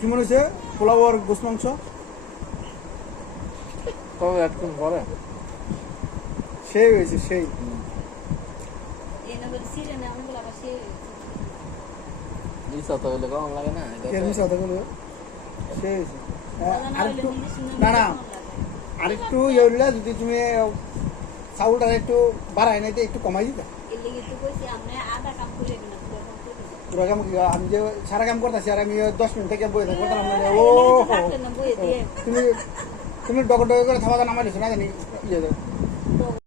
কি মনে হচ্ছে পোলাও আর গোস মাংস? তবে একটু পরে সেই হয়েছে সেই। দিশা তো লাগে না এটা তো- কেমনি সেই হয়েছে। আরেকটু না না। আরেকটু ইয়ে হইলে যদি তুমি চাউলটা একটু বাড়াই নাই একটু কমাই দিতে। পুরো কাম আমি যে সারা কাম করতেছি আর আমি দশ মিনিট থেকে বই থাকব মানে ও তুমি তুমি ডকর ডকর করে থাকা নামাই না জানি ইয়ে